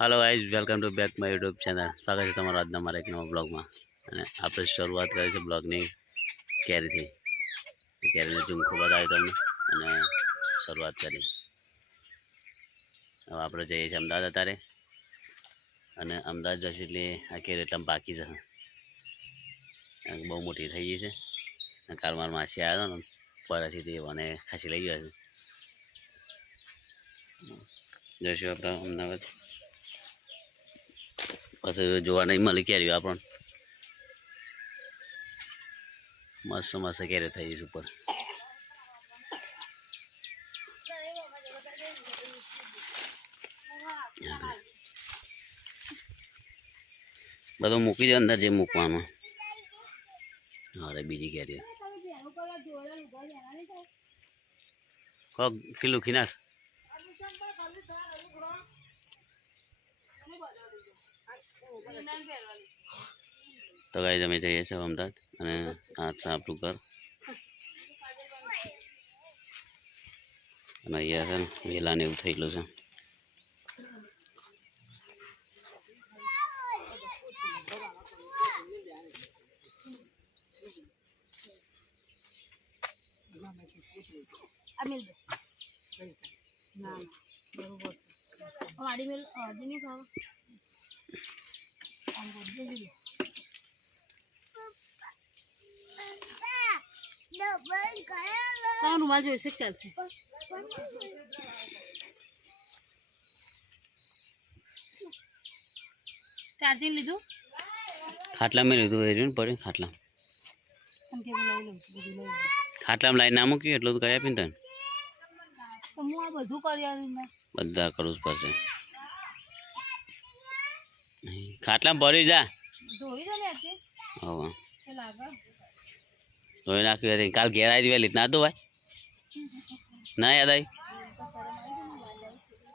Hello guys, welcome to back my YouTube channel. स्वागत है તમારું આજના મારા એક નવા બ્લોગમાં। અને આપણે શરૂઆત કરી છે બ્લોગની કેરીથી। કેરીનો ઝુમખો બતાવ્યો તમને અને શરૂઆત કરી। હવે આપણે જઈએ છીએ અમદાવાદ અત્યારે અને અમદાવાદ જશે એટલે આ કેરી એટલા બાકી છે, બહુ મોટી થઈ ગઈ છે। કાલ મારા માસી આવ્યો ને પરથી તે મને ખાસી લઈ ગયા છે। જઈશું આપણે અમદાવાદ, પછી જોવા નહીં મળી કેરીઓ આપણને મસ્ત મસ્ત કેરીઓ થઈ જશે ઉપર। બધું મૂકી દે અંદર જે મૂકવાનું। હા, બીજી કેરીઓ કિલો ખી નાખ। તો ગાઈસ અમે જઈએ છીએ અમદાવાદ અને આ છે આપણું ઘર અને અહીંયા છે ને વેલા ને એવું થયેલું છે। રૂમાલ જોઈશે ચાલશે। ચાર્જિંગ લીધું, ખાટલામાં લીધું એર્યું પડે ખાટલા ખાટલામાં લાઈન ના મૂકી એટલું તો કરી આપીને તને હું આ બધું કરી આવીને બધા કરવું જ પડશે। ખાટલામાં ભરી જા, ધોઈ દે ને આજે હવે કે લાગે ધોઈ નાખ્યું। કાલ ઘેર આવી વહેલી ના તો ભાઈ ના યાદ આવી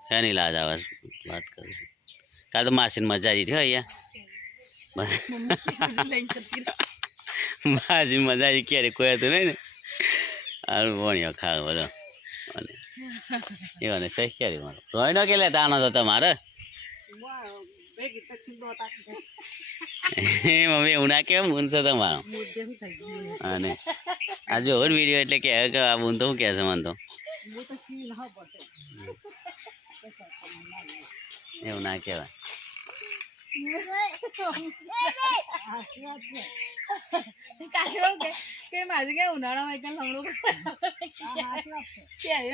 હે નહીં લાજ આવે વાત કરીશ। કાલ તો માસીને મજા આવી હતી અહીંયા માસી મજા આવી ક્યારે કોઈ હતું નહીં ને આવું ભણ્યો ખાવ બધો અને એવાને સહી ક્યારે મારો રોઈ ન કે લેતા આનો તો તમારે મમ્મી એવું ના કેમ બૂન છે તમારો અને આ જો વિડીયો એટલે કે આ બૂન તો શું કહે છે મને તો એવું ના કહેવાય। મારે કે ઉનાળામાં એકદમ હમણું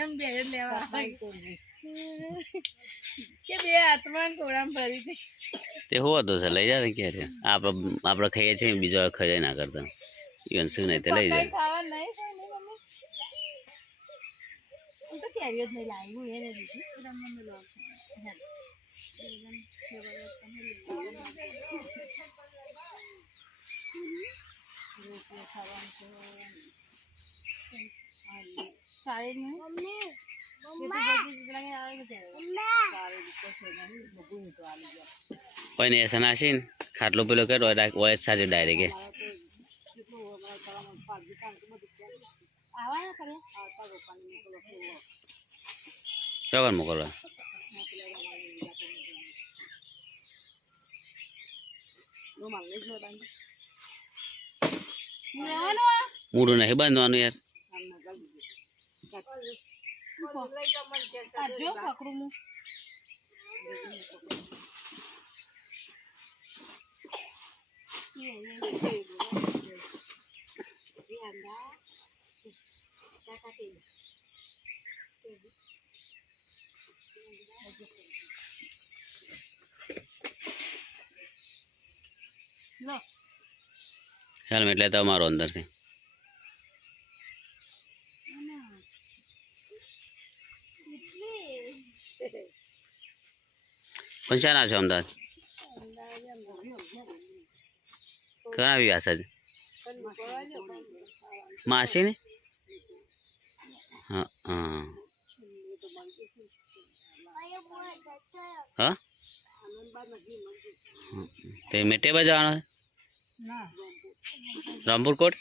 એમ બે લેવા કે બે હાથમાં કોળામાં ભરી હતી તે હો તો છે લઈ જાય ક્યારે આપણે ખાઈએ છીએ બીજો ખાઈ ના કરતા ઈવન શું નહીં તે લઈ જાય। ખાવા નહીં મમ્મી તો કેરીઓ જ નહીં લાવી હું એને દીધી કોઈ ને એસા નાસી ને ખાટલો પેલો કરો ઓય સાથે ડાયરેક્ટ ચોકન મોકલો મૂડું નહીં બાંધવાનું યાર હેલ્મેટ લેતા મારો અંદરથી પણ શાના છો અમદાવાદ ઘણા આવી આશા છે માસી ને હા હા હા તે મેટે જવાનો છે રામપુર કોટ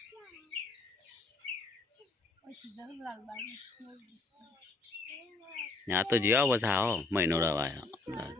આ તો જ્યાં બધા આવો મહિનો રવાયો અમદાવાદ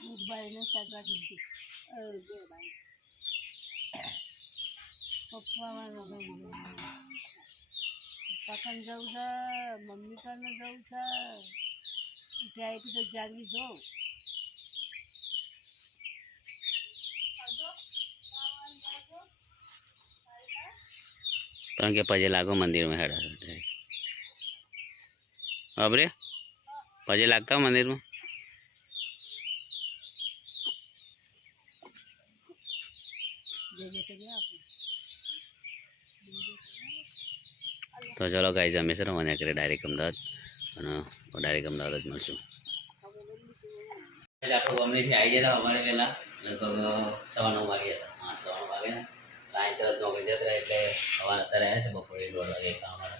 દૂધબાઈને સાચવા કીધી પપ્પામાં પપ્પા ખાન જવું છે મમ્મી ખાન જવું છે ત્યાં તો જાગી જાઉં પણ કે પછી લાગો મંદિરમાં હેડા બાબરે પછી લાગતા મંદિરમાં તો ચલો ગાઈઝ અમે છે ને મને કરે ડાયરેક્ટ અમદાવાદ અને ડાયરેક્ટ અમદાવાદ જ મળશું એટલે આપણે ગમેથી આવી જતા અમારે પહેલાં લગભગ 9:15 વાગે હતા હા 9:15 વાગે ને લાઈન તરત નોકરી જતા એટલે સવારે અત્યારે આવ્યા છે બપોરે 1:30 વાગે અમારે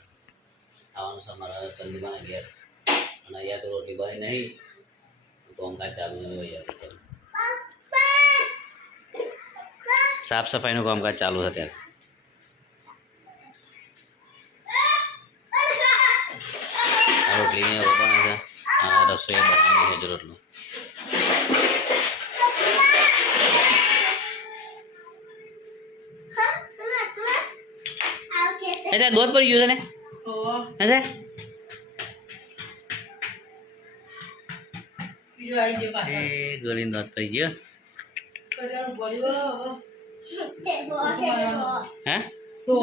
ખાવાનું છે અમારા તંદીમાં ગયા અને અહીંયા તો રોટી બની નહીં તો કામકાજ ચાલુ નહીં હોય સાફ સફાઈનું કામકાજ ચાલુ છે ત્યારે રોટલીને રોપવાના છે આ રસોઈ બનાવવાની છે રોટલો અચ્છા દોધ પડી ગયું છે ને અચ્છા એ ગોળીને દોધ પડી ગયો હા શું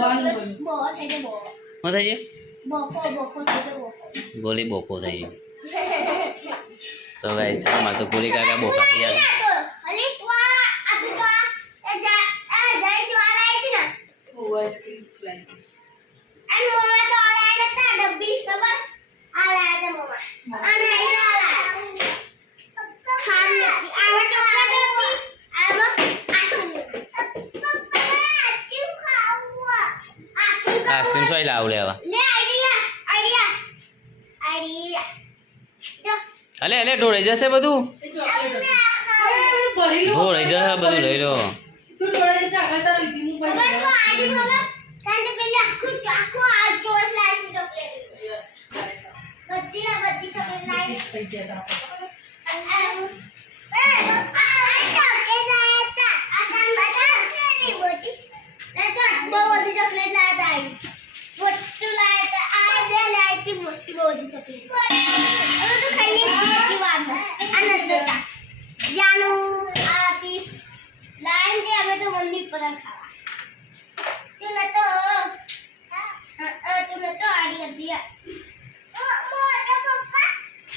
થઈ ગયું ગોલી બોકો થઈ ગયું તો ભાઈ ચાલ મારે તો ગોલી કાકા બોકા થઈ જશે આઈસ્ક્રીમ સોય લાવ લેવા અલે અલે ઢોળાઈ જશે બધું ઢોળાઈ જશે બધું લઈ લો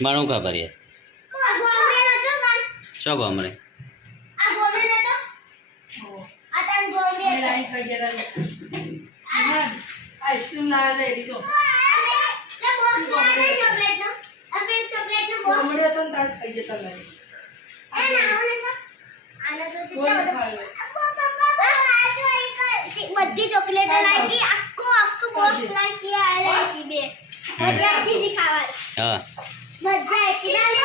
મારું ખબર યાર શું ગમરે આઈસ્ક્રીમ લાવે છે એરી તો બધી ચોકલેટ લાવી આખો આખો બોક્સ લાવી આલી બે મજા આવી ખાવા હા મજા આવી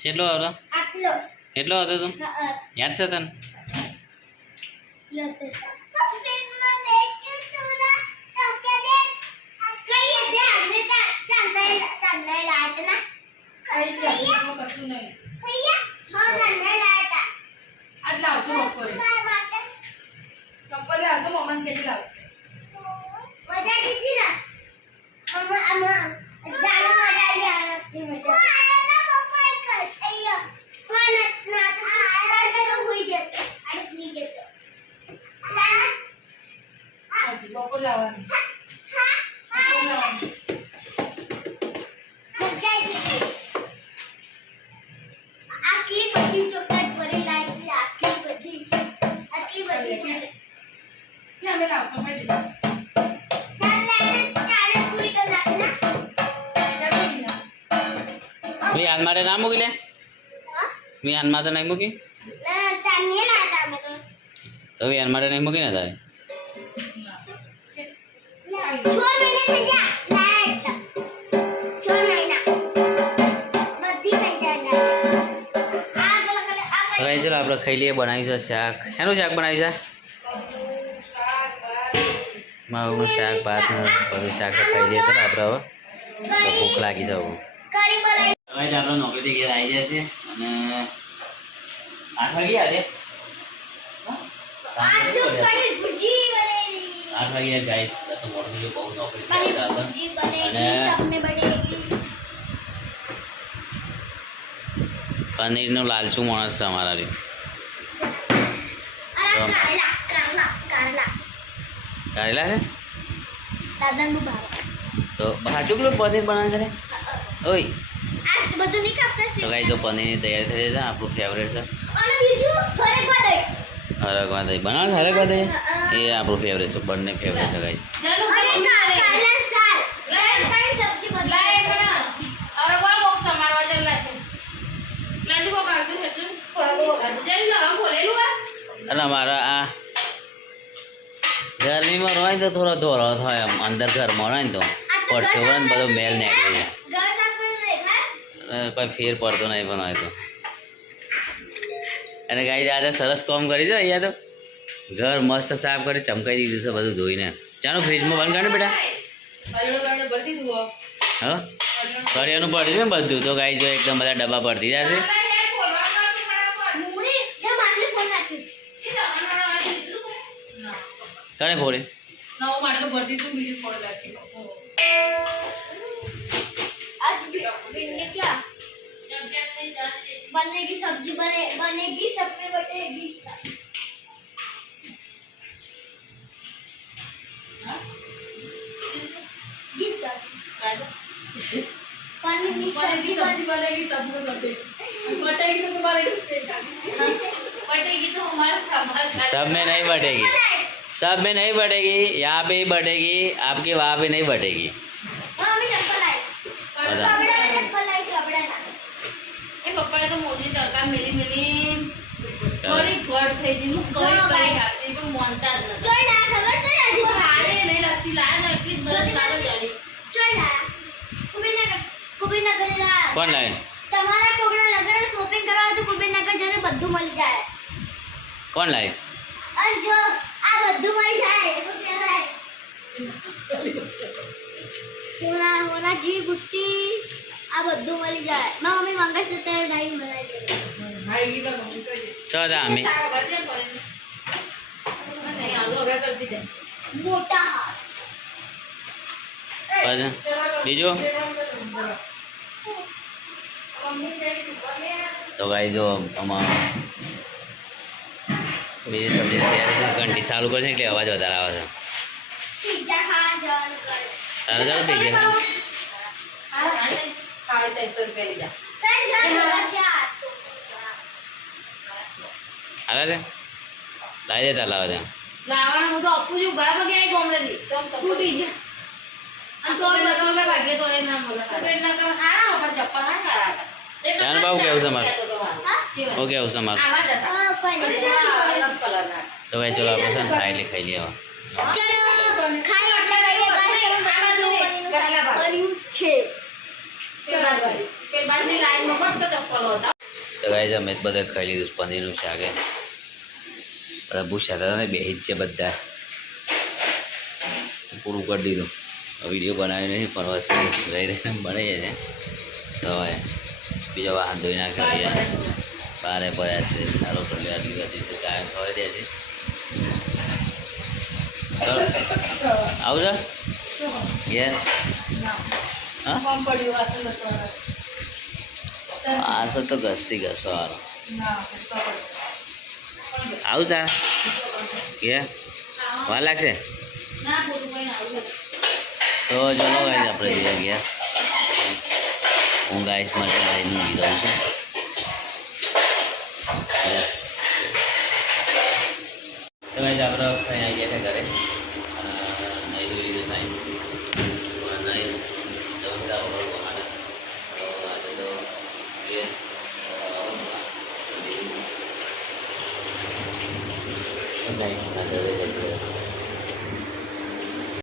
કેટલો હતો આટલો કેટલો હતો તું યાદ છે તને વિહાન માટે ના મૂકી લે વિહાનમાં તો નહીં મૂકી ના તાને ના તામે તો વિહાન માટે નહીં મૂકી ને તારે તો 6 મહિના થઈ ગયા લાઈટ 6 મહિના બધી થઈ જાય આ પેલા તો ગાઈસ ચલો આપણે ખાઈ લઈએ બનાવ્યું છે શાક એનું શાક બનાવ્યું છે મારું શાક ભાત ને બધું શાક ખાઈ લઈએ ચલો આપણે હવે તો ભૂખ લાગી છે હવે કરી બોલાય હવે આપણે નોકરીથી ઘેર આવી જાય છે અને 8 વાગે આજે આ તો કરી ભુજી બનેલી 8 વાગે ગાઈસ તો મોટું બહુ નોકરી pani કરતા હતા भुजी बनेगी અને सब में बनेगी પનીરનું લાલચું માણસ છે અમારા રે अरे करला करला करला કારેલા છે दादा नु भाव તો સાચું પેલું પનીર બનાવે છે રે ઓય आज બધું નહીં કાપતા તો છે ગાઈસ જો પનીરની તૈયારી થઈ છે આપણું ફેવરેટ છે અને બીજું ફરક પડે હરકવા દહીં બનાવે છે હરકવા દહીં એ આપણું ફેવરેટ છે બંને ફેવરેટ છે ગાઈસ અને કારેલા સાલ કઈ સબ્જી બનાવી અને અમારા આ ગરમીમાં હોય ને તો થોડો ધોરો થાય આમ અંદર ઘરમાં હોય ને તો પડશે હોય ને બધો મેલ નીકળી ઘર સાફ કરી દેખાય જાય કોઈ ફેર પડતો નહીં પણ હોય તો અને ગાઈ આજે સરસ કામ કરી છે અહીંયા તો ઘર મસ્ત સાફ કરી ચમકાઈ દીધું છે બધું ધોઈને ચાલો ફ્રીજમાં બંધ કરે બેટા હા કરિયાનું પડી છે ને બધું તો ગાઈ જો એકદમ બધા ડબ્બા પડતી જશે મુડી જે માટલું ફોન નાખ્યું કરે ફોડે आज भिंडी क्या बनेगी सब्जी बनेगी सब में बटेगी गीत पनीर की सब्जी बनेगी सब में बटेगी तो तुम्हारे बटेगी तो हमारा सब में नहीं बटेगी सब में नहीं बटेगी यहाँ पे ही बटेगी आपके वहाँ पे नहीं बटेगी मम्मी चप्पल आई चप्पल आई चपड़ा ना એ પપ્પાએ તો મોદી તડકા મેલી મેલી થોડી ઘર થઈ ગઈ હું કઈ કઈ ખાતી પણ મોનતા જ નથી જોઈ ના ખબર છે હજુ હારે નહીં રાખતી લાજ એટલી સરસ લાગે જડી જોઈ ના કુબીરનગર જા कौन लाए તમારા છોકરા લગન શોપિંગ કરવા હોય તો કુબીરનગર જઈને બધું મળી જાય कौन लाए અને જો આ બધું મળી જાય તો કહેવાય હોના જી ગુટ્ટી આ બધું મળી જાય મારી મમ્મી મંગાશે ત્યારે નહીં બનાવી દે चलो हमें મોટા હાથ बीजू तो गाई जो बीजी सब्जी तैयार घंटी चालू कर એટલે અવાજ વધારે આવે છે પિઝા ખાવા જવાનું તારે ચાલો પીઝા ખાવે 300 રૂપિયા લીધા ત્રણ જણ ભેગા થયા આવે છે લાવી દે તાર લાવે છે લાવવાનું બધું આપું છું ઘર બગે આવી ગોમડેથી તૂટી ગયા અને તો બધો કે ભાગ્ય તો એ ના મળે તો એટલા કે આ ઉપર ચપ્પલ ના કરા જાન બાબુ કેવું છે મારું ઓ કેવું છે મારું આવા જતા કોઈ અલગ કલરના તો ભાઈ ચલો આપણે છે ને ખાઈ લે ખાઈ લેવા ચલો ખાઈ એટલે ગઈએ બસ છે કે બાજુની લાઈનમાં મસ્ત ચપ્પલો હતા તો ગાઈ અમે બધા ખાઈ લીધું પનીરનું શાક બધા ભૂસ્યા હતા ને બે જ છે બધા પૂરું કરી દીધું વિડીયો બનાવ્યો નહીં પણ વસ્તુ રહી રહીને બની જાય છે તો હવે બીજો વાહન ધોઈ નાખ્યો બારે પડ્યા છે સારો ટોલી આટલી બધી છે ગાય ખવાઈ દે છે ચલો આવજો ઘેર હા આ તો ઘસી ઘસવાનો આવું તા ઘેર વાર લાગશે ના પૂરું કોઈ ના આવું તો ચલો ગાઈસ આપણે જઈએ ગયા હું ગાઈસ માટે લઈને ઊભી રહું છું તો ગાઈસ આપણે અહીં આવી ગયા છે ઘરે નહીં જોઈ લીધું નહીં નહીં તો બધા ઓર્ડર આજે તો નહીં ના ઘરે જશે